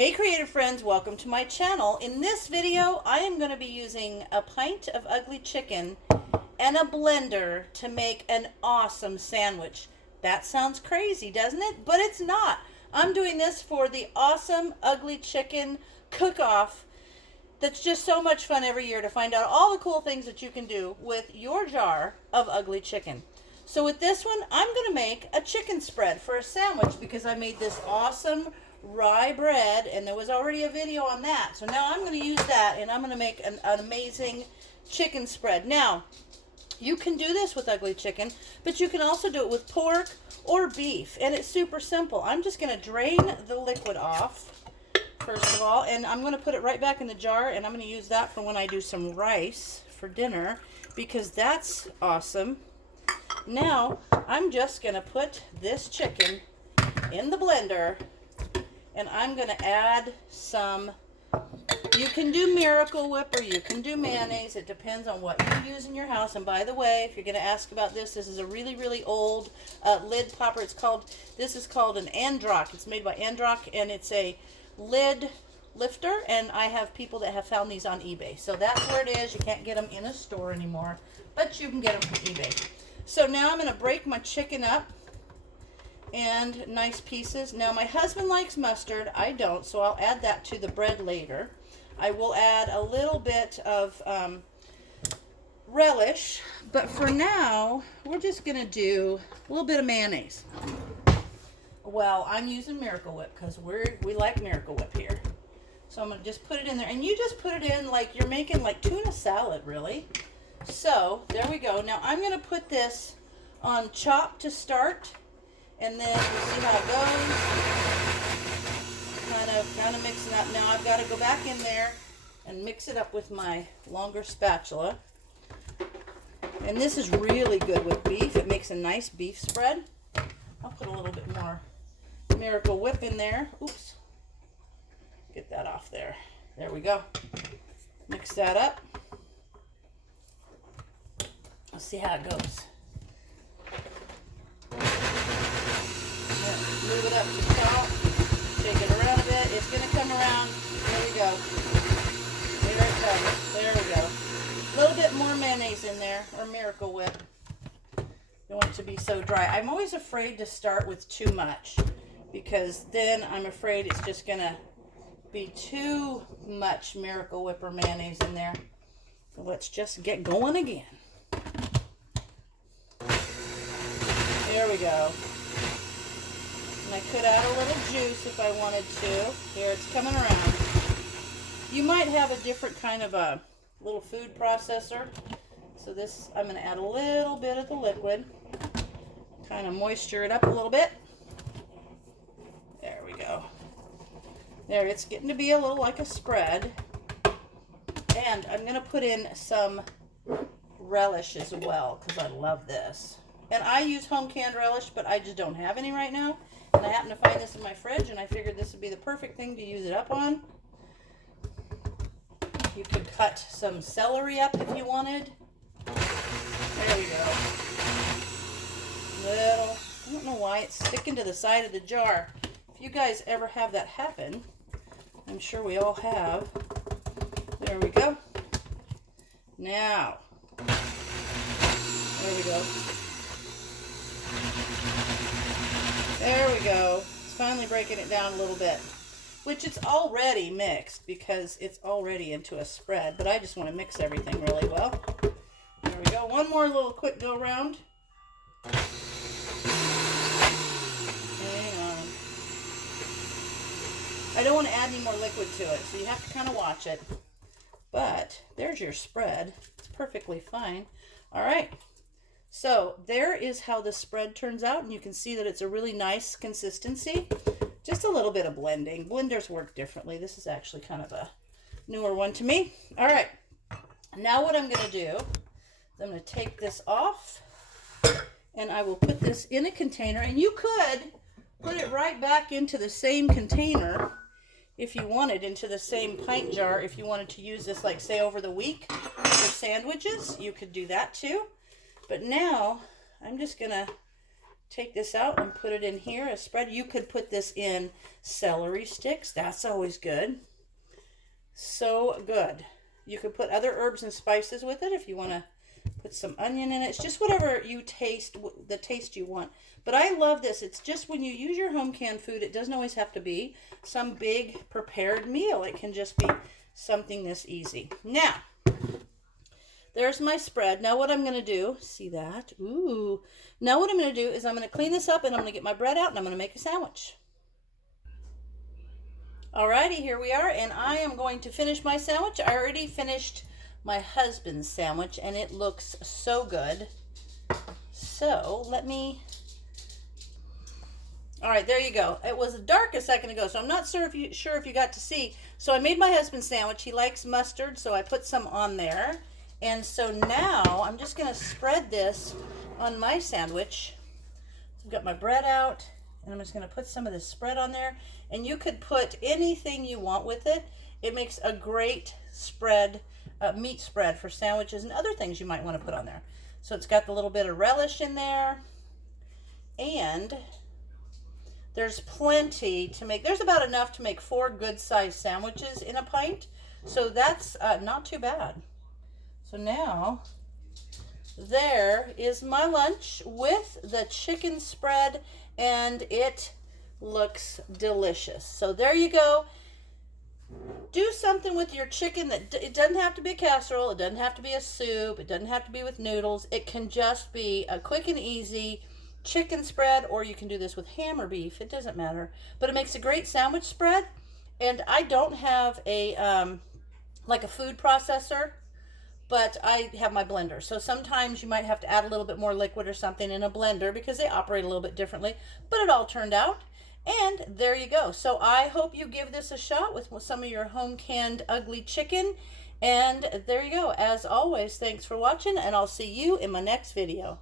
Hey creative friends, welcome to my channel. In this video, I am going to be using a pint of ugly chicken and a blender to make an awesome sandwich. That sounds crazy, doesn't it? But it's not. I'm doing this for the awesome ugly chicken cook-off that's just so much fun every year to find out all the cool things that you can do with your jar of ugly chicken. So with this one, I'm going to make a chicken spread for a sandwich because I made this awesome rye bread and there was already a video on that. So now I'm going to use that and I'm going to make an amazing chicken spread. Now, you can do this with ugly chicken, but you can also do it with pork or beef, and it's super simple. I'm just going to drain the liquid off, first of all, and I'm going to put it right back in the jar, and I'm going to use that for when I do some rice for dinner, because that's awesome. Now, I'm just going to put this chicken in the blender, and I'm going to add some, you can do Miracle Whip or you can do mayonnaise. It depends on what you use in your house. And by the way, if you're going to ask about this, this is a really, really old lid popper. This is called an Androck. It's made by Androck, and it's a lid lifter, and I have people that have found these on eBay. So that's where it is. You can't get them in a store anymore, but you can get them from eBay. So now I'm going to break my chicken up and nice pieces. Now my husband likes mustard. I don't, so I'll add that to the bread later. I will add a little bit of relish, but for now we're just gonna do a little bit of mayonnaise. Well, I'm using Miracle Whip because we like Miracle Whip here. So I'm gonna just put it in there, and you just put it in like you're making like tuna salad, really. So there we go. Now I'm gonna put this on chop to start, and then we'll see how it goes. Kind of mixing up. Now I've got to go back in there and mix it up with my longer spatula. And this is really good with beef. It makes a nice beef spread. I'll put a little bit more Miracle Whip in there. Oops. Get that off there. There we go. Mix that up. Let's see how it goes. Move it up to the top, shake it around a bit. It's going to come around. There we go. There it comes. There we go. A little bit more mayonnaise in there, or Miracle Whip. Don't want it to be so dry. I'm always afraid to start with too much, because then I'm afraid it's just going to be too much Miracle Whip or mayonnaise in there. So let's just get going again. There we go. And I could add a little juice if I wanted to. Here, it's coming around. You might have a different kind of a little food processor. So this, I'm going to add a little bit of the liquid. Kind of moisture it up a little bit. There we go. There, it's getting to be a little like a spread. And I'm going to put in some relish as well, because I love this. And I use home canned relish, but I just don't have any right now. And I happen to find this in my fridge, and I figured this would be the perfect thing to use it up on. You could cut some celery up if you wanted. There we go. Little, I don't know why it's sticking to the side of the jar. If you guys ever have that happen, I'm sure we all have. There we go. Now, there we go. There we go. It's finally breaking it down a little bit, which it's already mixed because it's already into a spread, but I just want to mix everything really well. There we go. One more little quick go round. Hang on. I don't want to add any more liquid to it, so you have to kind of watch it. But there's your spread. It's perfectly fine. All right. So there is how the spread turns out, and you can see that it's a really nice consistency. Just a little bit of blending. Blenders work differently. This is actually kind of a newer one to me. All right, now what I'm going to do is I'm going to take this off, and I will put this in a container, and you could put it right back into the same container if you wanted, into the same pint jar. If you wanted to use this, like say over the week for sandwiches, you could do that too. But now I'm just going to take this out and put it in here, a spread. You could put this in celery sticks. That's always good. So good. You could put other herbs and spices with it if you want to put some onion in it. It's just whatever you taste, the taste you want. But I love this. It's just when you use your home canned food, it doesn't always have to be some big prepared meal. It can just be something this easy. Now, there's my spread. Now what I'm going to do, see that? Ooh. Now what I'm going to do is I'm going to clean this up and I'm going to get my bread out and I'm going to make a sandwich. Alrighty, here we are, and I am going to finish my sandwich. I already finished my husband's sandwich and it looks so good. So let me, all right, there you go. It was dark a second ago, so I'm not sure if you got to see. So I made my husband's sandwich. He likes mustard, so I put some on there. And so now I'm just going to spread this on my sandwich. I've got my bread out, and I'm just going to put some of this spread on there. And you could put anything you want with it. It makes a great spread, meat spread for sandwiches and other things you might want to put on there. So it's got the little bit of relish in there. And there's plenty to make. There's about enough to make 4 good-sized sandwiches in a pint. So that's not too bad. So now, there is my lunch with the chicken spread, and it looks delicious. So there you go. Do something with your chicken that it doesn't have to be a casserole, it doesn't have to be a soup, it doesn't have to be with noodles. It can just be a quick and easy chicken spread, or you can do this with ham or beef. It doesn't matter. But it makes a great sandwich spread, and I don't have a like a food processor, but I have my blender. So sometimes you might have to add a little bit more liquid or something in a blender because they operate a little bit differently, but it all turned out. And there you go. So I hope you give this a shot with some of your home canned ugly chicken. And there you go. As always, thanks for watching, and I'll see you in my next video.